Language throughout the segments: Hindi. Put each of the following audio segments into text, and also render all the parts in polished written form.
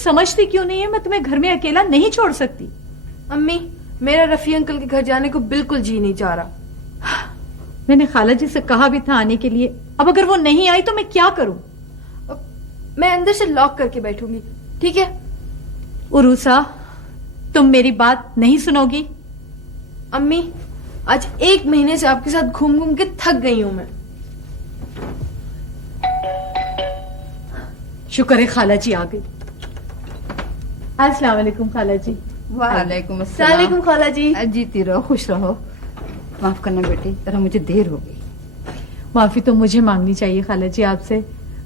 समझती क्यों नहीं है? मैं तुम्हें घर में अकेला नहीं छोड़ सकती। अम्मी, मेरा रफी अंकल के घर जाने को बिल्कुल जी नहीं चाह रहा। मैंने खाला जी से कहा भी था आने के लिए। अब अगर वो नहीं आई तो मैं क्या करूं? मैं अंदर से लॉक करके बैठूंगी, ठीक है? उरूसा, तुम मेरी बात नहीं सुनोगी? अम्मी, आज 1 महीने से आपके साथ घूम घूम के थक गई हूं मैं। शुक्र है खाला जी आ गई। अस्सलाम वालेकुम खाला जी। वालेकुम अस्सलाम। सलाम खाला जी। जीती रहो, खुश रहो। माफ करना बेटी, जरा मुझे देर हो गई। माफी तो मुझे मांगनी चाहिए खाला जी आपसे।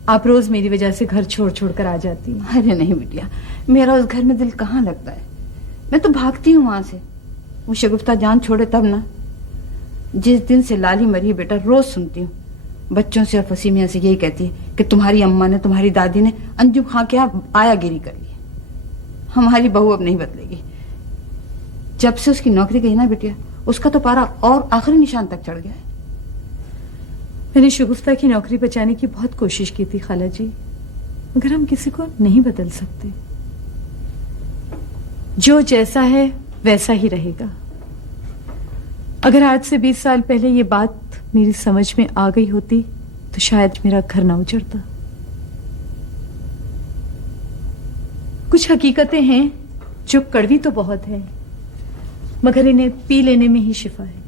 आप रोज मेरी वजह से घर छोड़ छोड़ कर आ जाती हैं। अरे नहीं बिटिया, मेरा उस घर में दिल कहाँ लगता है। मैं तो भागती हूँ वहां से। वो शगुफ्ता जान छोड़े तब ना। जिस दिन से लाली मरी है बेटा, रोज सुनती हूँ बच्चों से और फसीमिया से यही कहती है कि तुम्हारी अम्मा ने, तुम्हारी दादी ने अंजुम खां के आयागिरी कर ली। हमारी बहू अब नहीं बदलेगी। जब से उसकी नौकरी गई ना बिटिया, उसका तो पारा और आखिरी निशान तक चढ़ गया है। मैंने शगुफ्ता की नौकरी बचाने की बहुत कोशिश की थी खाला जी, मगर हम किसी को नहीं बदल सकते। जो जैसा है वैसा ही रहेगा। अगर आज से 20 साल पहले ये बात मेरी समझ में आ गई होती तो शायद मेरा घर ना उजड़ता। कुछ हकीकतें हैं जो कड़वी तो बहुत है, मगर इन्हें पी लेने में ही शिफा है।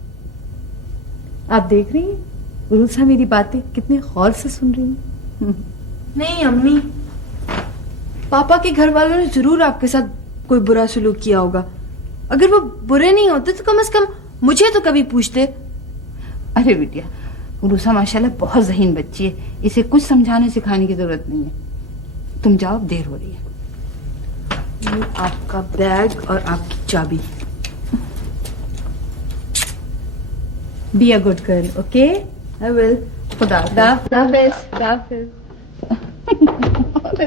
आप देख रही हैं उरूसा मेरी बातें कितने गौर से सुन रही हैं। नहीं अम्मी, पापा के घर वालों ने जरूर आपके साथ कोई बुरा सलूक किया होगा। अगर वो बुरे नहीं होते तो कम से कम मुझे तो कभी पूछते। अरे बिटिया, उरूसा माशाल्लाह बहुत ज़हीन बच्ची है। इसे कुछ समझाने सिखाने की जरूरत नहीं है। तुम जाओ, देर हो रही है। आपका बैग और आपकी चाबी। Be a good girl, okay? I will. खुदा हाफिज़।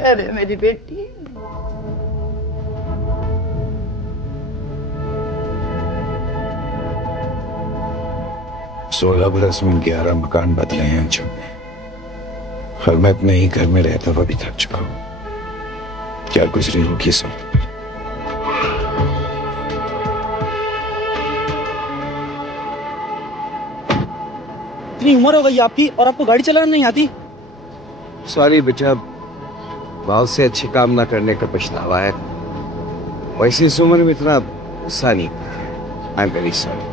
अरे मेरी बेटी। सोलह बरस में 11 मकान बदले हैं अंजुम ने। और मैं अपने ही घर में रहता हुआ भी थक चुका हूँ। क्या गुजरी होगी सब। इतनी उम्र हो गई आपकी और आपको गाड़ी चलाना नहीं आती? सॉरी बेटा, बहुत से अच्छे काम ना करने का पछतावा है। वैसे इस उम्र में इतना गुस्सा नहीं। I am very sorry.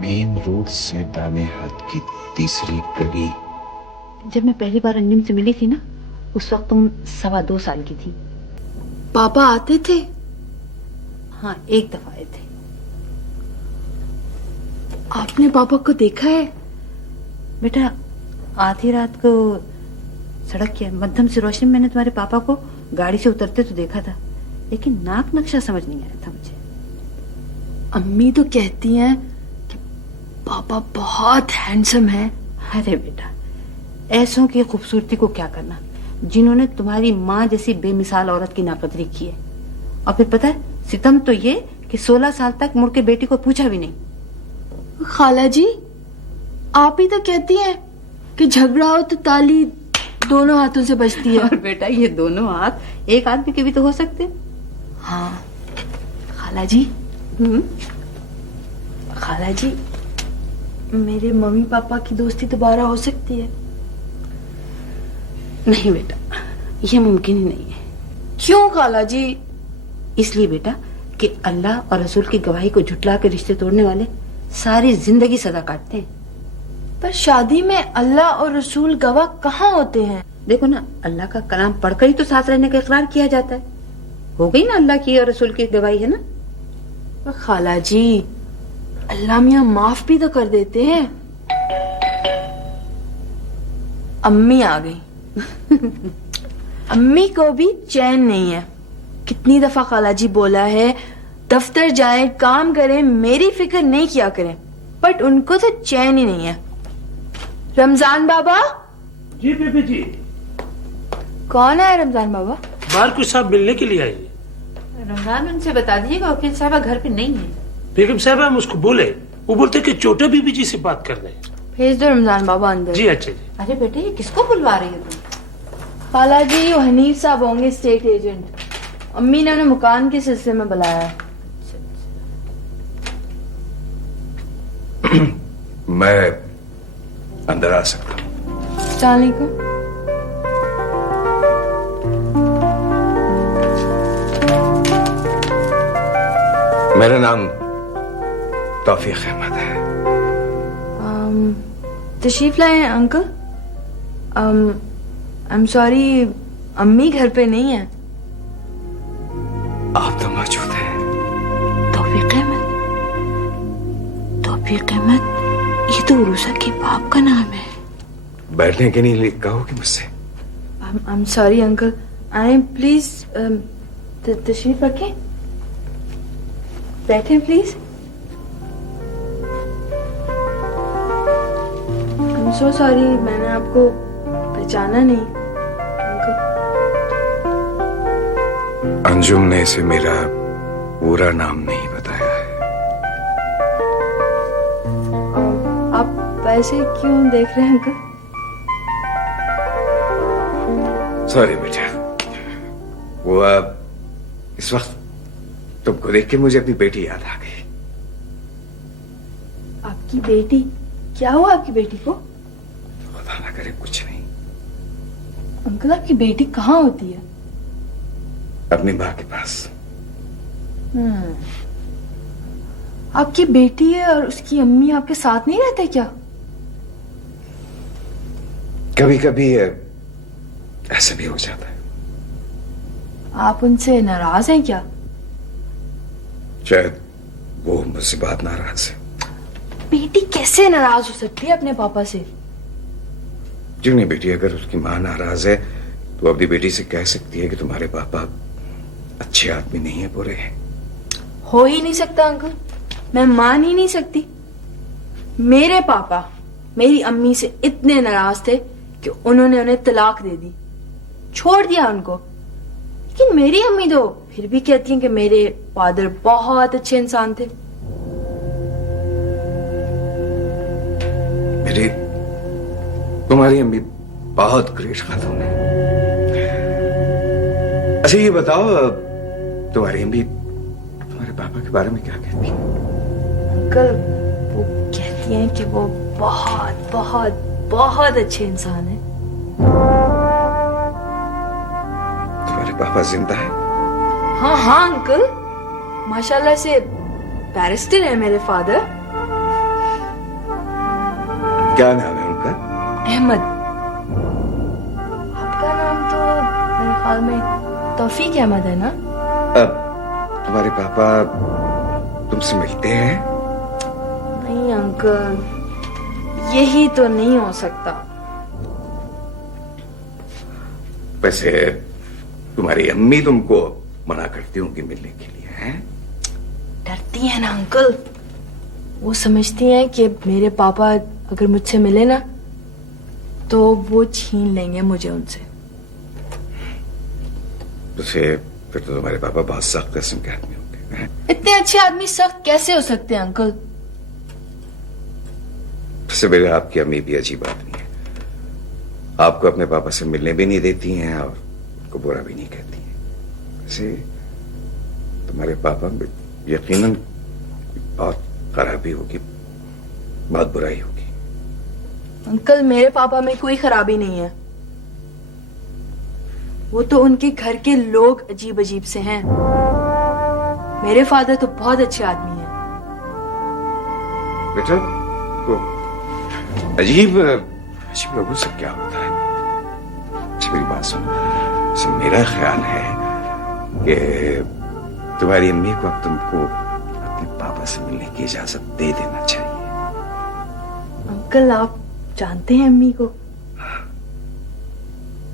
Main road से दाने हाथ की तीसरी गली। जब मैं पहली बार अंजुम से मिली थी ना, उस वक्त तुम 2.25 साल की थी। पापा आते थे? हाँ, एक दफा आए थे। आपने पापा को देखा है? बेटा, आधी रात को सड़क के मध्यम से रोशनी में मैंने तुम्हारे पापा को गाड़ी से उतरते तो देखा था, लेकिन नाक नक्शा समझ नहीं आया था मुझे। अम्मी तो कहती हैं कि पापा बहुत हैंडसम है। अरे बेटा, ऐसों की खूबसूरती को क्या करना, जिन्होंने तुम्हारी माँ जैसी बेमिसाल औरत की नाकदरी की है। और फिर पता है, सितम तो ये कि 16 साल तक मुड़ के बेटी को पूछा भी नहीं। खाला जी, आप ही तो कहती हैं कि झगड़ा हो तो ताली दोनों हाथों से बजती है। और बेटा, ये दोनों हाथ एक आदमी के भी तो हो सकते। हाँ खाला जी। खाला जी, मेरे मम्मी पापा की दोस्ती दोबारा हो सकती है? नहीं बेटा, ये मुमकिन ही नहीं है। क्यों खाला जी? इसलिए बेटा कि अल्लाह और रसूल की गवाही को झुटला के रिश्ते तोड़ने वाले सारी जिंदगी सजा काटते हैं। पर शादी में अल्लाह और रसूल गवाह कहाँ होते हैं? देखो ना, अल्लाह का कलाम पढ़कर ही तो साथ रहने का इकरार किया जाता है। हो गई ना अल्लाह की और रसूल की गवाही, है ना? पर खाला जी, अल्लाह मियाँ माफ भी तो कर देते हैं। अम्मी आ गई। अम्मी को भी चैन नहीं है। कितनी दफा खाला जी बोला है दफ्तर जाएं, काम करें, मेरी फिक्र नहीं किया करें, बट उनको तो चैन ही नहीं है। रमजान बाबा। जी बीबी जी। कौन है रमजान बाबा? बाहर कुछ साहब मिलने के लिए आई है। रमजान उनसे बता दीजिएगा वकील साहबा घर पे नहीं है। बेगम साहब हम उसको बोले, वो बोलते कि छोटे बीबी जी से बात कर ले। भेज दो रमजान बाबा अंदर। जी अच्छा जी। अरे बेटे ये किसको बुलवा रही है तुम? खाला जी, वो हनीफ साहब होंगे, स्टेट एजेंट। अम्मी ने उन्हें मकान के सिलसिले में बुलाया है। मैं अंदर आ सकता हूँ? अस्सलाम वालेकुम। मेरा नाम तौफीक अहमद है। तशरीफ लाए अंकल। आई एम सॉरी, अम्मी घर पे नहीं है। आप तो मौजूद हैं। तौफीक अहमद, तौफीक अहमद, ये तो उरूसा के बाप का नाम है। बैठने के लिए कहोगे मुझसे? I am sorry uncle. आए प्लीज, तशरीफ रखें, बैठे please. I am so sorry, मैंने आपको पहचाना नहीं अंकल। अंजुम ने इसे मेरा पूरा नाम नहीं बताया है। आप वैसे क्यों देख रहे हैं अंकल? सॉरी बेटा, वो इस वक्त तुमको देख के मुझे अपनी बेटी याद आ गई। आपकी बेटी? क्या हुआ आपकी बेटी को? खुदा ना करे कुछ नहीं। अंकल आपकी बेटी कहाँ होती है? अपनी माँ के पास। आपकी बेटी है और उसकी अम्मी आपके साथ नहीं रहते क्या? कभी कभी ऐसा भी हो जाता है। आप उनसे नाराज हैं क्या? शायद वो मुझसे बात नाराज है। बेटी कैसे नाराज हो सकती है अपने पापा से? क्यों नहीं बेटी, अगर उसकी माँ नाराज है तो अपनी बेटी से कह सकती है कि तुम्हारे पापा अच्छे आदमी नहीं है, बुरे हैं। हो ही नहीं सकता अंकल, मैं मान ही नहीं सकती। मेरे पापा मेरी अम्मी से इतने नाराज थे कि उन्होंने उन्हें तलाक दे दी, छोड़ दिया उनको। लेकिन मेरी अम्मी तो फिर भी कहती हैं कि मेरे फादर बहुत अच्छे इंसान थे। मेरी तुम्हारी अम्मी बहुत ग्रेट खातून है। अच्छा ये बताओ, तुम्हारी अम्मी तुम्हारे पापा के बारे में क्या कहती है? अंकल वो कहती हैं कि वो बहुत बहुत बहुत अच्छे इंसान हैं। तुम्हारे पापा जिंदा है? हाँ हाँ अंकल, माशाल्लाह से बैरिस्टर है मेरे फादर। क्या नाम है उनका? अहमद। आपका नाम तो मेरे ख्याल में तौफीक अहमद है ना? अब तुम्हारे पापा तुमसे मिलते हैं? नहीं अंकल, यही तो नहीं हो सकता। वैसे तुम्हारी अम्मी तुमको मना करती होंगी मिलने के लिए, हैं? डरती है ना अंकल, वो समझती हैं कि मेरे पापा अगर मुझसे मिले ना तो वो छीन लेंगे मुझे उनसे। फिर तो तुम्हारे पापा बहुत सख्त किस्म के आदमी होंगे, हैं? इतने अच्छे आदमी सख्त कैसे हो सकते हैं अंकल? वैसे मेरे आपकी अम्मी भी अजीब आदमी है। आपको अपने पापा से मिलने भी नहीं देती हैं और उनको बुरा भी नहीं कहती हैं। वैसे तुम्हारे पापा में यकीनन बहुत खराबी होगी, बहुत बुराई होगी। अंकल मेरे पापा में कोई खराबी नहीं है, वो तो उनके घर के लोग अजीब अजीब से हैं। मेरे फादर तो बहुत अच्छे आदमी हैं। बेटा वो अजीब अजीब लोगों से क्या होता है? अच्छा मेरी बात सुनो, मेरा ख्याल है कि तुम्हारी अम्मी को अब तुमको अपने पापा से मिलने की इजाजत दे देना चाहिए। अंकल आप जानते हैं अम्मी को?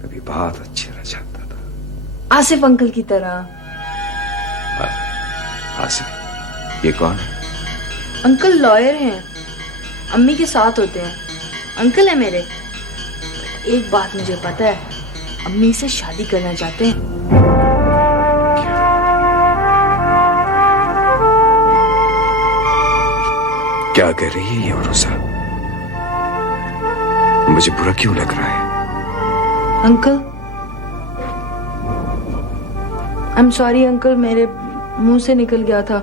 कभी बहुत अच्छे रह जाता था। आसिफ अंकल की तरह। आसिफ? ये कौन है? अंकल लॉयर हैं, अम्मी के साथ होते हैं। अंकल है मेरे। एक बात मुझे पता है, अम्मी से शादी करना चाहते हैं। क्या कह रही है ये उरुसा? मुझे बुरा क्यों लग रहा है? Uncle, I am sorry uncle, मेरे मुंह से निकल गया था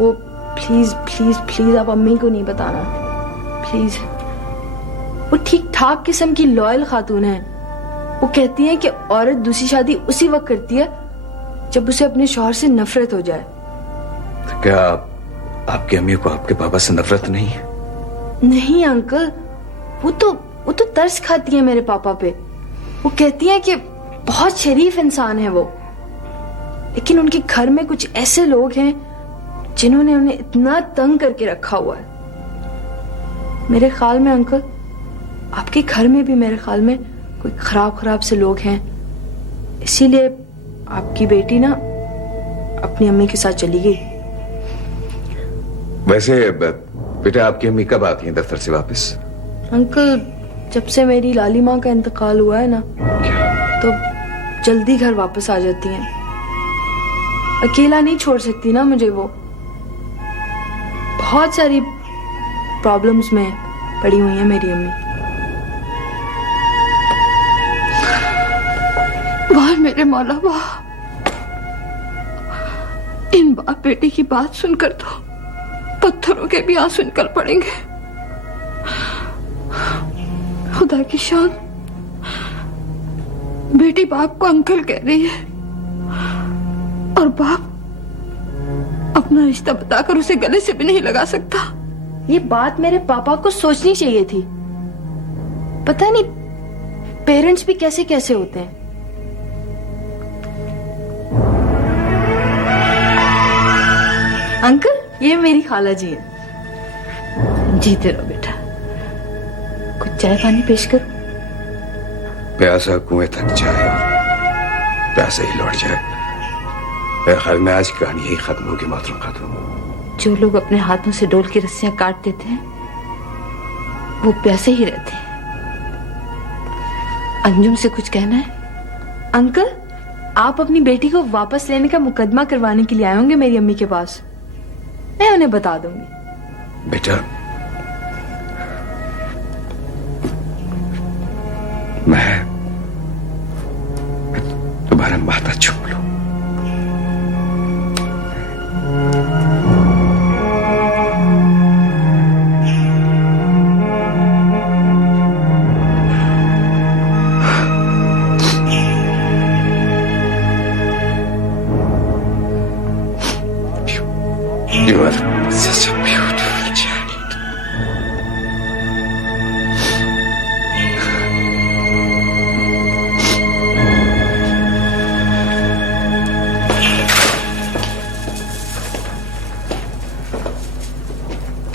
वो। प्लीज प्लीज प्लीज आप अम्मी को नहीं बताना, प्लीज। वो ठीक ठाक किस्म की लॉयल खातून है। वो कहती है कि औरत दूसरी शादी उसी वक्त करती है जब उसे अपने शौहर से नफरत हो जाए। तो क्या आपकी अम्मी को आपके पापा से नफरत नहीं है? नहीं अंकल, वो तो तरस खाती है मेरे पापा पे। वो कहती है कि बहुत शरीफ इंसान है वो, लेकिन उनके घर में कुछ ऐसे लोग हैं जिन्होंने उन्हें इतना तंग करके रखा हुआ है। मेरे ख्याल में अंकल, आपके घर में भी मेरे ख्याल में कोई खराब से लोग हैं। इसीलिए आपकी बेटी ना अपनी अम्मी के साथ चली गई। वैसे बेटा, आपकी अम्मी कब आती हैं दफ्तर से वापस? अंकल, जब से मेरी लाली माँ का इंतकाल हुआ है ना, तो जल्दी घर वापस आ जाती हैं। अकेला नहीं छोड़ सकती ना मुझे वो। बहुत सारी प्रॉब्लम्स में पड़ी हुई है मेरी अम्मी। वाह मेरे मौला वाह, इन बाप बेटी की बात सुनकर तो पत्थरों के भी आंसू निकल पड़ेंगे। खुदा की शान, बेटी बाप को अंकल कह रही है और बाप अपना रिश्ता बताकर उसे गले से भी नहीं लगा सकता। ये बात मेरे पापा को सोचनी चाहिए थी। पता नहीं पेरेंट्स भी कैसे कैसे होते हैं। अंकल, ये मेरी खाला जी है। जीते रहो बेटा। कुछ चाय पानी पेश करो? प्यासा कुएं तक जाए और प्यासा ही लौट जाए। मेरे ख्याल में आज कहानी यही खत्म होगी मोहतरम खातून। जो लोग अपने हाथों से डोल की रस्सियां काट देते हैं वो प्यासे ही रहते हैं। अंजुम से कुछ कहना है? अंकल, आप अपनी बेटी को वापस लेने का मुकदमा करवाने के लिए आए होंगे मेरी अम्मी के पास। मैं उन्हें बता दूंगी। बेटा, मैं तुम्हारा माथा चूम लूं। You are such a beautiful child.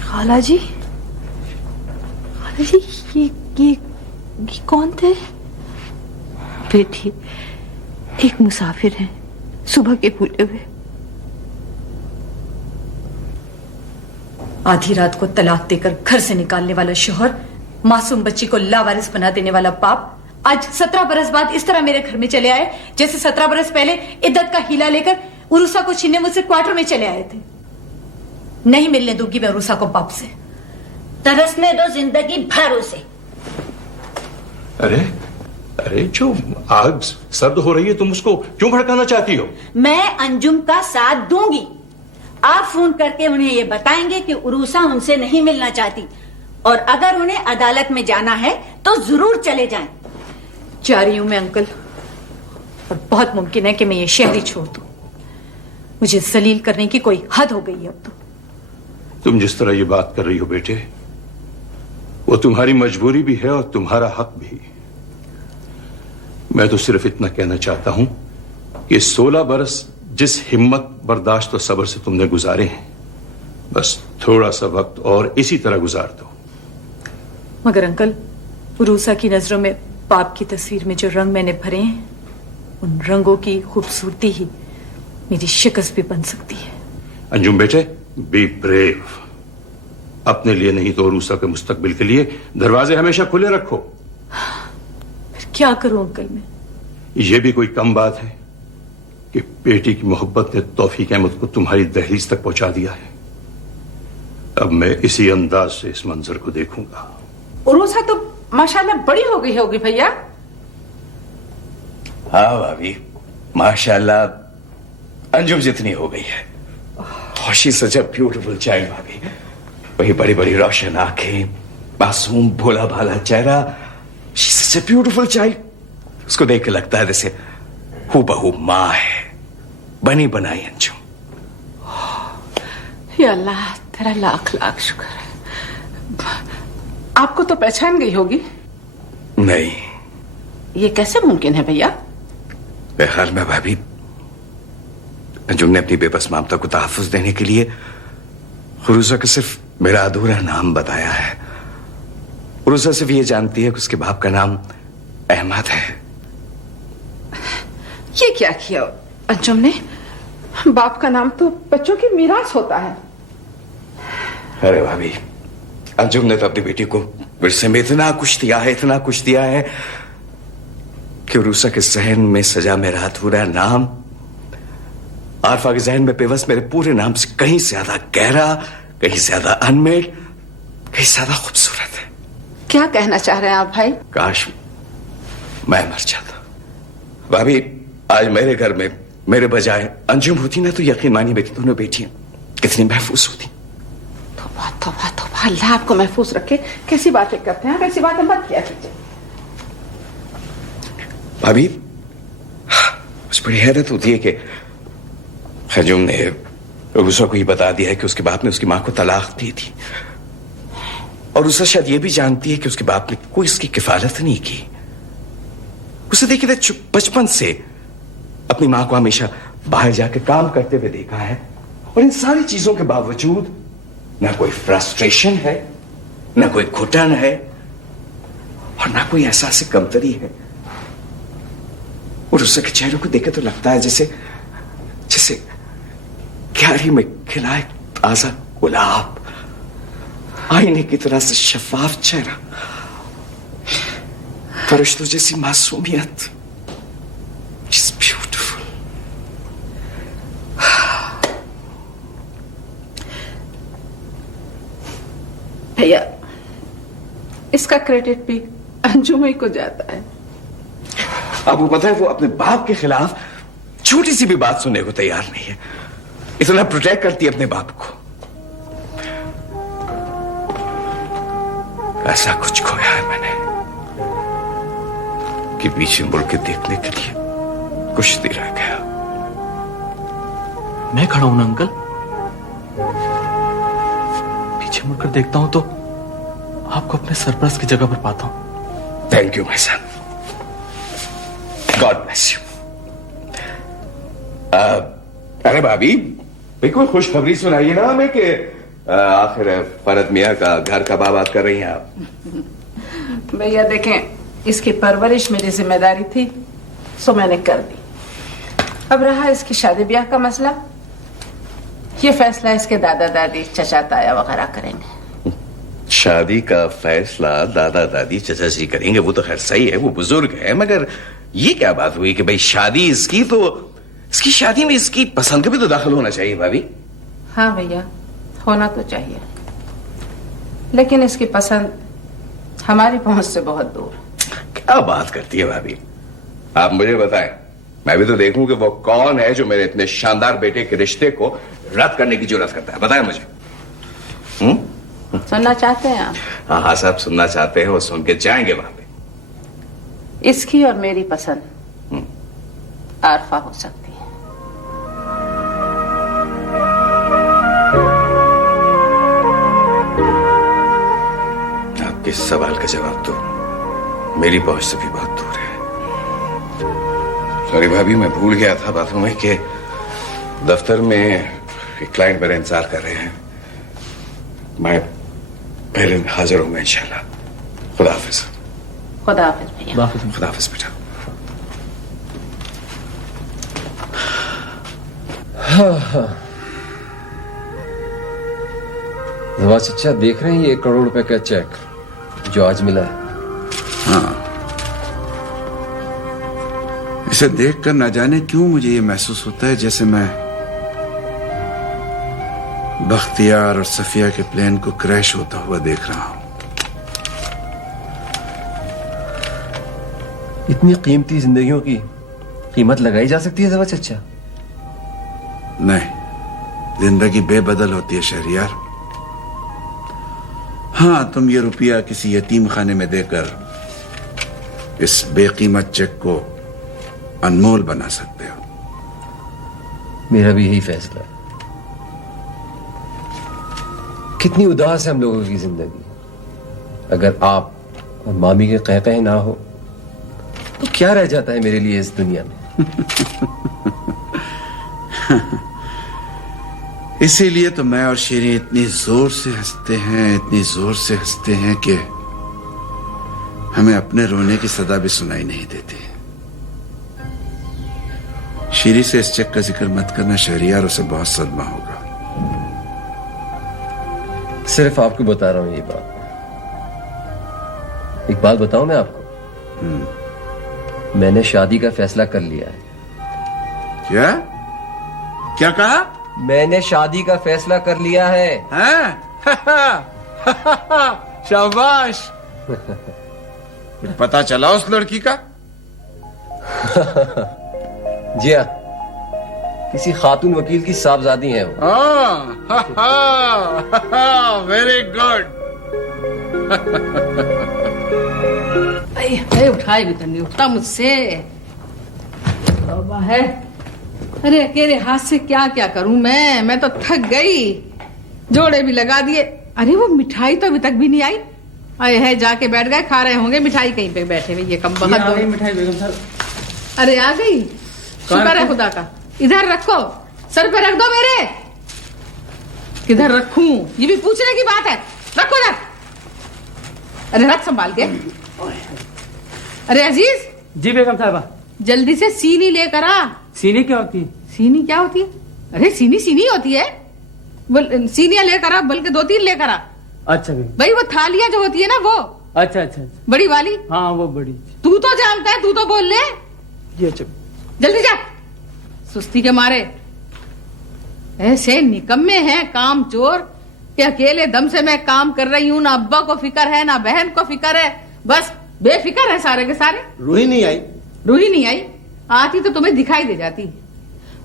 खाला जी, ये कौन थे? बेटी, एक मुसाफिर है, सुबह के भूले हुए। आधी रात को तलाक देकर घर से निकालने वाला शोहर, मासूम बच्ची को लावारिस बना देने वाला बाप, आज 17 बरस बाद इस तरह मेरे घर में चले आए जैसे 17 बरस पहले इद्दत का हीला लेकर उरुसा को छीनने मुझसे क्वार्टर में चले आए थे। नहीं मिलने दूंगी मैं उरुसा को बाप से। तरसने दो जिंदगी भर उसे। अरे जो आग सर्द हो रही है, तुम उसको क्यों भड़काना चाहती हो? मैं अंजुम का साथ दूंगी। आप फोन करके उन्हें ये बताएंगे कि उरुसा उनसे नहीं मिलना चाहती, और अगर उन्हें अदालत में जाना है तो जरूर चले जाएं। जा रही हूं मैं अंकल, और बहुत मुमकिन है कि मैं ये शहर ही छोड़ दूं। मुझे जलील करने की कोई हद हो गई है अब तो। तुम जिस तरह ये बात कर रही हो बेटे, वो तुम्हारी मजबूरी भी है और तुम्हारा हक भी। मैं तो सिर्फ इतना कहना चाहता हूं कि 16 बरस जिस हिम्मत, बर्दाश्त और सब्र से तुमने गुजारे हैं, बस थोड़ा सा वक्त और इसी तरह गुजार दो। मगर अंकल, उरूसा की नजरों में बाप की तस्वीर में जो रंग मैंने भरे हैं, उन रंगों की खूबसूरती ही मेरी शिकस्त भी बन सकती है। अंजुम बेटे, बी ब्रेव। अपने लिए नहीं तो उरूसा के मुस्तकबिल के लिए दरवाजे हमेशा खुले रखो। फिर क्या करूं अंकल मैं? यह भी कोई कम बात है कि बेटी की मोहब्बत ने तौफीक अहमद को तुम्हारी दहलीज तक पहुंचा दिया है। अब मैं इसी अंदाज से इस मंजर को देखूंगा। उरूसा तो माशाल्लाह बड़ी हो गई होगी भैया। हाँ भाभी, माशाल्लाह अंजुम जितनी हो गई है। She is such a beautiful child भाभी। वही बड़ी बड़ी रोशन आंखें, मासूम भोला भाला चेहरा। She is such a beautiful child. उसको देख के लगता है जैसे हूबहू माँ है, बनी बनाई अंजुम। या अल्लाह, तेरा लाख लाख शुक्र है। आपको तो पहचान गई होगी। नहीं, ये कैसे मुमकिन है भैया? बेहाल में भाभी, अंजुम ने अपनी बेबस ममता को तहफ्फुज देने के लिए उरूसा को सिर्फ मेरा अधूरा नाम बताया है। उरूसा सिर्फ ये जानती है कि उसके बाप का नाम अहमद है। ये क्या किया अंजुम ने? बाप का नाम तो बच्चों की मीरास होता है। अरे भाभी, अंजुम ने तो अपनी बेटी को विरसे में इतना कुछ दिया है, इतना कुछ दिया है कि उरूसा के जहन में सजा मेरा अधूरा नाम आरफा के जहन में बेबस मेरे पूरे नाम से कहीं ज्यादा गहरा, कहीं ज्यादा अनमेड, कहीं ज्यादा खूबसूरत है। क्या कहना चाह रहे हैं आप भाई? काश मैं मर जाता। भाभी, आज मेरे घर में मेरे बजाय अंजुम होती ना तो यकीन मानिए मेरी दोनों बेटियां कितनी महफूज होती। तौबा तौबा तौबा, अल्लाह आपको महफूज रखे। कैसी बातें करते हैं, कैसी बातें मत किया कीजिए। भाभी, मुझे बड़ी हैरत होती है कि अंजुम ने उरूसा को ये बता दिया है कि उसके बाप ने उसकी मां को तलाक दी थी, और उरूसा शायद ये भी जानती है कि उसके बाप ने कोई इसकी किफालत नहीं की। उसे देखिए तो बचपन से अपनी मां को हमेशा बाहर जाकर काम करते हुए देखा है, और इन सारी चीजों के बावजूद ना कोई फ्रस्ट्रेशन है, ना कोई घुटन है, और ना कोई एहसास कमतरी है। और उसके चेहरे को देखे तो लगता है जैसे जैसे क्यारी में खिलाए ताजा गुलाब, आईने की तरह से शफाफ चेहरा, फरिश्तों जैसी मासूमियत। She's beautiful. भैया, इसका क्रेडिट भी अंजुम ही को जाता है। आपको पता है वो अपने बाप के खिलाफ छोटी सी भी बात सुनने को तैयार नहीं है। इतना प्रोटेक्ट करती है अपने बाप को। ऐसा कुछ खोया है मैंने कि पीछे मुड़ के देखने के लिए कुछ नहीं रह गया। मैं खड़ा हूं ना अंकल, पीछे मुड़कर देखता हूं तो आपको अपने सरप्राइज की जगह पर पाता हूं। Thank you my son, God bless you. अरे भाभी, कोई खुशखबरी सुनाइए ना हमें कि आखिर फरद मियाँ का घर कब आबाद कर रही हैं आप? भैया देखें, इसकी परवरिश मेरी जिम्मेदारी थी, सो मैंने कर दी। अब रहा इसकी शादी ब्याह का मसला, ये फैसला इसके दादा दादी चचा ताया वगैरह करेंगे। शादी का फैसला दादा दादी चचा जी करेंगे, वो तो खैर सही है, वो बुजुर्ग है, मगर ये क्या बात हुई कि भाई शादी इसकी, तो इसकी शादी में इसकी पसंद का भी तो दाखिल होना चाहिए भाभी। हाँ भैया, होना तो चाहिए, लेकिन इसकी पसंद हमारी पहुंच से बहुत दूर। क्या बात करती है भाभी, आप मुझे बताएं, मैं भी तो देखूं कि वो कौन है जो मेरे इतने शानदार बेटे के रिश्ते को रद्द करने की जुर्रत करता है। बताएं मुझे। सुनना चाहते हैं आप? हाँ हाँ साहब, सुनना चाहते हैं, वो सुन के जाएंगे वहां पे। इसकी और मेरी पसंद आरफा हो सकती है। आपके इस सवाल का जवाब तो मेरी पहुंच से भी बहुत दूर है। सॉरी भाभी, मैं भूल गया था बातों में कि दफ्तर में एक क्लाइंट मेरा इंतजार कर रहे हैं। मैं पहले हाजिर हूँ इंशाल्लाह। खुदा हाफिज। खुदा हाफिज भैया। खुदा हाफिज बेटा। नवाज चचा देख रहे हैं ये 1 करोड़ रुपए का चेक जो आज मिला है? हाँ, इसे देखकर न जाने क्यों मुझे ये महसूस होता है जैसे मैं बख्तियार और सफिया के प्लेन को क्रैश होता हुआ देख रहा हूं। इतनी कीमती जिंदगियों की कीमत लगाई जा सकती है जवा चचा? नहीं, जिंदगी बेबदल होती है शहरियार। हाँ, तुम ये रुपया किसी यतीम खाने में देकर इस बेकीमत चेक को अनमोल बना सकते हो। मेरा भी यही फैसला है। कितनी उदास है हम लोगों की जिंदगी। अगर आप और मामी के कहकहे ना हो तो क्या रह जाता है मेरे लिए इस दुनिया में? इसीलिए तो मैं और शेरी इतनी जोर से हंसते हैं, इतनी जोर से हंसते हैं कि हमें अपने रोने की सदा भी सुनाई नहीं देती। शेरी से इस चेक का जिक्र मत करना शहरियार, उसे बहुत सदमा होगा। सिर्फ आपको बता रहा हूं ये बात। एक बात बताऊं मैं आपको, मैंने शादी का फैसला कर लिया है। क्या क्या कहा? मैंने शादी का फैसला कर लिया है। शाबाश। कुछ पता चला उस लड़की का? जी हाँ, किसी खातून वकील की साहबजादी है वो। Very good. उठाए भी तो नहीं उठता मुझसे। तौबा है। अरे अकेले हाथ से क्या क्या करूं मैं तो थक गई। जोड़े भी लगा दिए। अरे वो मिठाई तो अभी तक भी नहीं आई। आए है जाके बैठ गए, खा रहे होंगे मिठाई कहीं पे बैठे हुए। ये कम बहत मिठाई बेगम साहब। अरे आ गई, शुक्र है खुदा का। इधर रखो, सर पे रख दो मेरे। किधर रखूं ये भी पूछने की बात है। रखो इधर। अरे रख संभाल के। अरे अजीज। जी बेगम साहबा। जल्दी से सीनी लेकर आ। सीनी क्या होती है? सीनी क्या होती है? अरे सीनी सीनी होती है। सीनियां लेकर आ, बल्कि 2-3 लेकर आ। अच्छा भाई वो थालियां जो होती है ना वो। अच्छा अच्छा अच्छा। बड़ी वाली। हाँ वो बड़ी। तू तो जानता है, तू तो बोल ले। जी अच्छा। जल्दी जा। सुस्ती के मारे ऐसे निकम्मे हैं काम चोर कि अकेले दम से मैं काम कर रही हूँ। ना अब्बा को फिक्र है, ना बहन को फिक्र है, बस बेफिक्र है सारे के सारे। रूही नहीं आई? रूही नहीं आई। आती तो तुम्हें दिखाई दे जाती।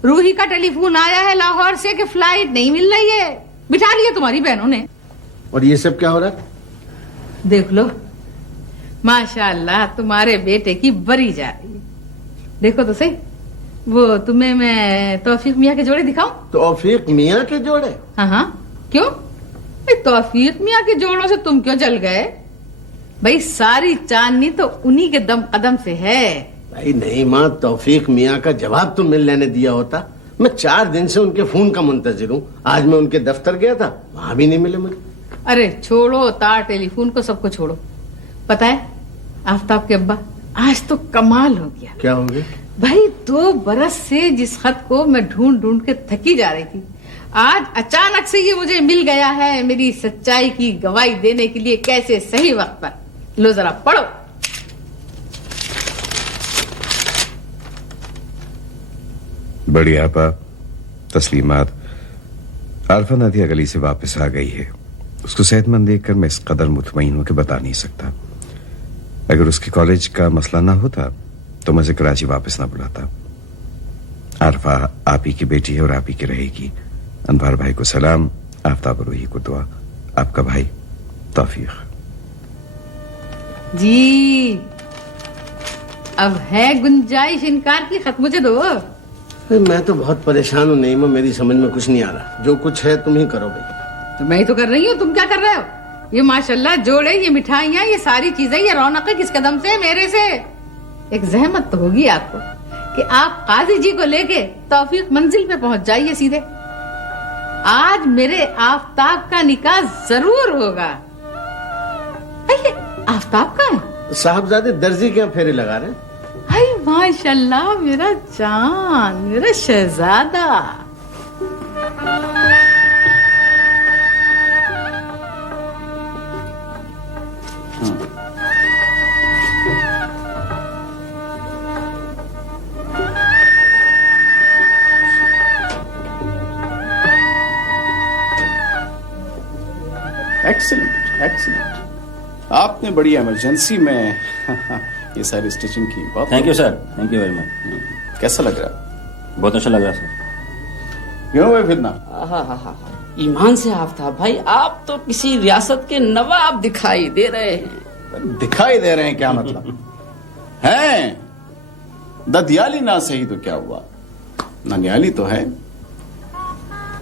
रूही का टेलीफोन आया है लाहौर से कि फ्लाइट नहीं मिल रही है। बिठा लिया तुम्हारी बहनों ने। और ये सब क्या हो रहा है? देख लो, माशाअल्लाह तुम्हारे बेटे की बरी जा रही है। देखो तो सही, वो तुम्हें मैं तौफीक मियाँ के जोड़े दिखाऊं? तौफीक मियाँ के जोड़े? हाँ हाँ, क्यों? तौफीक मियाँ के जोड़ों से तुम क्यों जल गए? भाई सारी चांदनी तो उन्हीं के दम कदम से है। भाई नहीं माँ, तौफीक मियाँ का जवाब तो मिल लेने दिया होता। मैं 4 दिन से उनके फोन का मुंतजिर हूँ। आज मैं उनके दफ्तर गया था, वहां भी नहीं मिले मुझे। अरे छोड़ो तार टेलीफोन को, सबको छोड़ो। पता है आफ्ताब के अब्बा, आज तो कमाल हो गया। क्या हो गया? भाई 2 बरस से जिस खत को मैं ढूंढ ढूंढ के थकी जा रही थी, आज अचानक से ये मुझे मिल गया है। मेरी सच्चाई की गवाही देने के लिए कैसे सही वक्त पर। लो जरा पढ़ो। बड़ी आपा तस्लीमात। आरफा नादिया गली से वापस आ गई है। उसको सेहतमंद देखकर मैं इस कदर मुतमईन हूं कि बता नहीं सकता। अगर उसके कॉलेज का मसला ना होता तो मुझे कराची वापस ना बुलाता। आरफा आप ही की बेटी है और आप ही की रहेगी। अनवार भाई को सलाम, आफ्ताब रूही को दुआ। आपका भाई तौफीक। जी अब है गुंजाइश इनकार की, खत मुझे दो। मैं तो बहुत परेशान हूँ नईमा, मेरी समझ में कुछ नहीं आ रहा। जो कुछ है तुम ही करो भाई। तो मैं ही तो कर रही हूँ, तुम क्या कर रहे हो? ये माशाल्लाह जोड़े, ये मिठाइयाँ, ये सारी चीजें, ये रौनकें किस कदम से? मेरे से। एक जहमत तो होगी आपको कि आप काजी जी को लेके तौफीक मंजिल पे पहुंच जाइए सीधे। आज मेरे आफ्ताब का निकाह जरूर होगा। ये आफ्ताब का है? साहबजादे दर्जी क्या फेरे लगा रहे हैं? हाय माशाल्लाह, मेरा जान, मेरा शहजादा। Excellent excellent. आपने बड़ी इमरजेंसी में ये सारी स्टिचिंग की। बहुत thank you sir, thank you very much. कैसा लग रहा? बहुत अच्छा लग रहा है सर। क्यों भाई फितना? हाँ, ईमान से आफ्ताब भाई, आप तो किसी रियासत के नवाब दिखाई दे रहे हैं। दिखाई दे रहे हैं क्या मतलब? हैं ददियाली ना सही तो क्या हुआ, ननियाली तो है।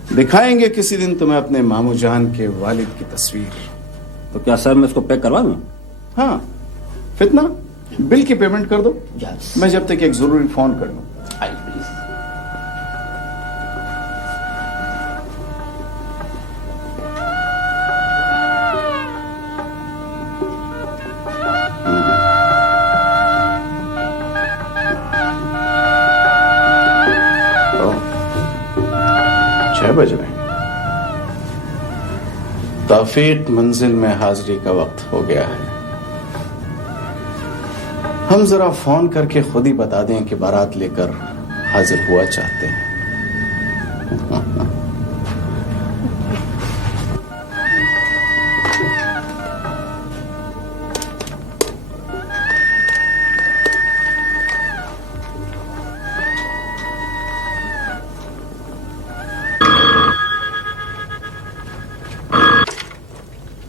दिखाएंगे किसी दिन तुम्हें अपने मामू जान के वालिद की तस्वीर। तो क्या सर मैं इसको पैक करवा दूं? हाँ, फितना बिल की पेमेंट कर दो। मैं जब तक एक जरूरी फोन कर लूं। बज रहे हैं। तौफीक मंजिल में हाजिरी का वक्त हो गया है। हम जरा फोन करके खुद ही बता दें कि बारात लेकर हाजिर हुआ चाहते हैं।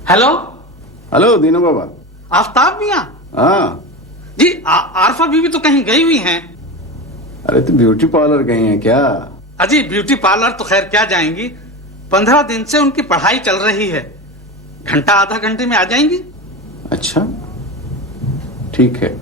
हेलो हेलो दीनू बाबा। आफ्ताब मियाँ? हाँ जी, आरफा बीवी तो कहीं गई हुई हैं। अरे तो ब्यूटी पार्लर गई हैं क्या? अजी ब्यूटी पार्लर तो खैर क्या जाएंगी, 15 दिन से उनकी पढ़ाई चल रही है। घंटा आधा घंटे में आ जाएंगी। अच्छा ठीक है।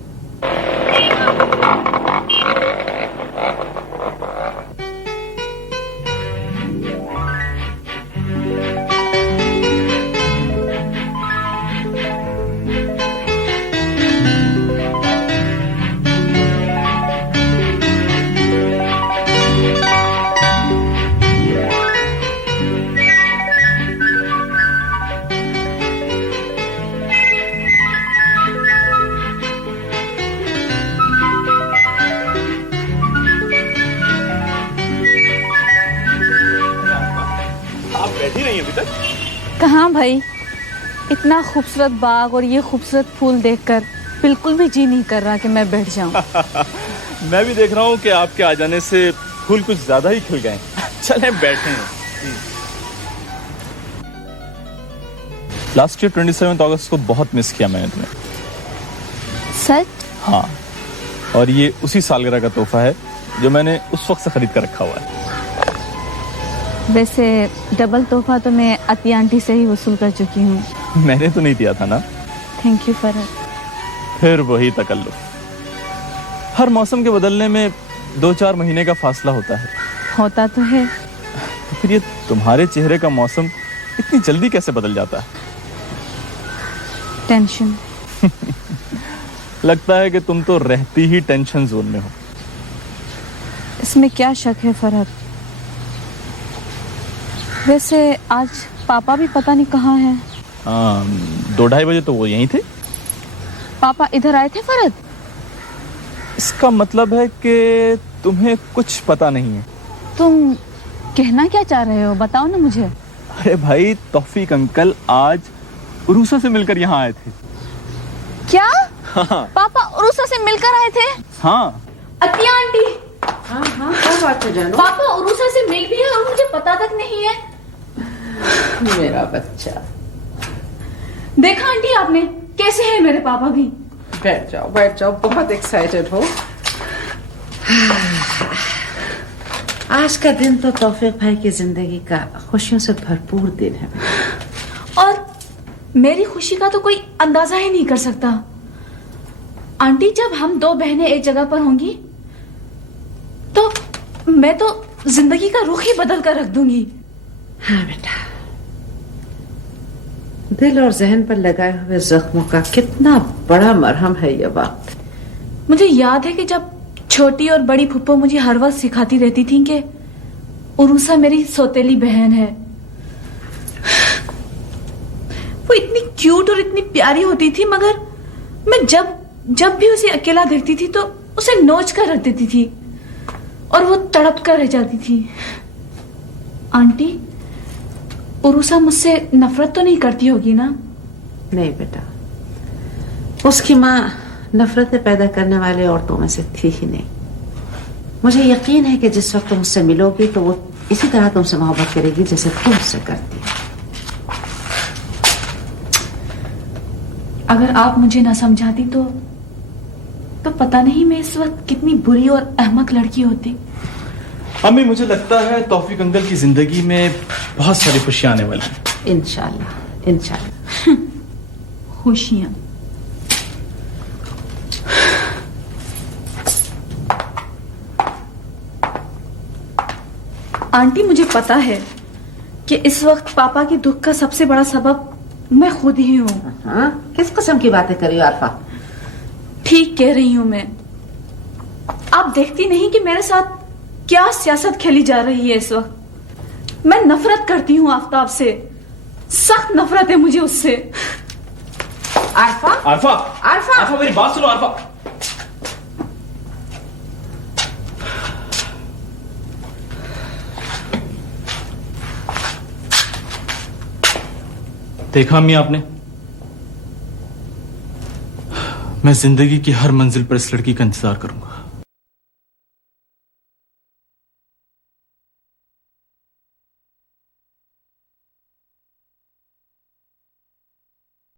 कहाँ भाई, इतना खूबसूरत बाग और ये खूबसूरत फूल देखकर बिल्कुल भी जी नहीं कर रहा कि मैं बैठ जाऊं। मैं भी देख रहा हूँ कि आपके आ जाने से फूल कुछ ज्यादा ही खिल गए। चलें बैठे। लास्ट ईयर 27 अगस्त को बहुत मिस किया मैंने तुम्हें। सच? हाँ, और ये उसी सालगिरह का तोहफा है जो मैंने उस वक्त से खरीद कर रखा हुआ है। वैसे डबल तोहफा तो मैं अति आंटी से ही वसूल कर चुकी हूँ। मैंने तो नहीं दिया था ना। Thank you Farhat. फिर वही तकल्लुफ। हर मौसम के बदलने में 2-4 महीने का फासला होता है। होता तो है। तो फिर ये तुम्हारे चेहरे का मौसम इतनी जल्दी कैसे बदल जाता है? टेंशन। लगता है कि तुम तो रहती ही टेंशन जोन में हो। इसमें क्या शक है फरहत। वैसे आज पापा भी पता नहीं कहाँ हैं। 2-2:30 बजे तो वो यहीं थे। पापा इधर आए थे फरहत? इसका मतलब है कि तुम्हें कुछ पता नहीं है। तुम कहना क्या चाह रहे हो, बताओ ना मुझे। अरे भाई, तौफीक अंकल आज उरूसा से मिलकर यहाँ आए थे। क्या? हाँ। पापा उरूसा से मिलकर आए थे? हाँ। अतिया आंटी। हाँ क्या बात है जानू? पापा उरूसा से मिल भी है और मुझे पता तक नहीं है। मेरा बच्चा। देखा आंटी आपने, कैसे हैं मेरे पापा भी? बैठ जाओ, बहुत एक्साइटेड हो। आज का दिन तो तौफीक भाई की जिंदगी का खुशियों से भरपूर दिन है। और मेरी खुशी का तो कोई अंदाजा ही नहीं कर सकता। आंटी, जब हम 2 बहनें एक जगह पर होंगी तो मैं तो जिंदगी का रुख ही बदल कर रख दूंगी। हाँ बेटा, दिल और जहन पर लगाए हुए जख्मों का कितना बड़ा मरहम है ये वक्त। मुझे याद है कि जब छोटी और बड़ी फुप्पो मुझे हर वक्त सिखाती रहती थी कि उरूसा मेरी सौतेली बहन है। वो इतनी क्यूट और इतनी प्यारी होती थी, मगर मैं जब भी उसे अकेला देखती थी तो उसे नोच कर रख देती थी और वो तड़प कर रह जाती थी। आंटी, उरूसा मुझसे नफरत तो नहीं करती होगी ना? नहीं बेटा, उसकी माँ नफरतें पैदा करने वाले औरतों में से थी ही नहीं। मुझे यकीन है कि जिस वक्त तुम उससे मिलोगी तो वो इसी तरह तुमसे मोहब्बत करेगी जैसे तुम उससे करती हो। अगर आप मुझे ना समझाती तो पता नहीं मैं इस वक्त कितनी बुरी और अहमक लड़की होती। अम्मी, मुझे लगता है तौफीक अंकल की जिंदगी में बहुत सारी खुशियां आने वाली हैं। इंशाल्लाह, इंशाल्लाह। खुशियां? आंटी, मुझे पता है कि इस वक्त पापा के दुख का सबसे बड़ा सबब मैं खुद ही हूँ। हाँ? किस किस्म की बातें कर रही हो आरफा? ठीक कह रही हूँ मैं। आप देखती नहीं कि मेरे साथ क्या सियासत खेली जा रही है इस वक्त? मैं नफरत करती हूँ आफ्ताब से, सख्त नफरत है मुझे उससे। आरफा, आरफा, आरफा, आरफा, मेरी बात सुनो आरफा। देखा अम्मी आपने, मैं जिंदगी की हर मंजिल पर इस लड़की का इंतजार करूंगा।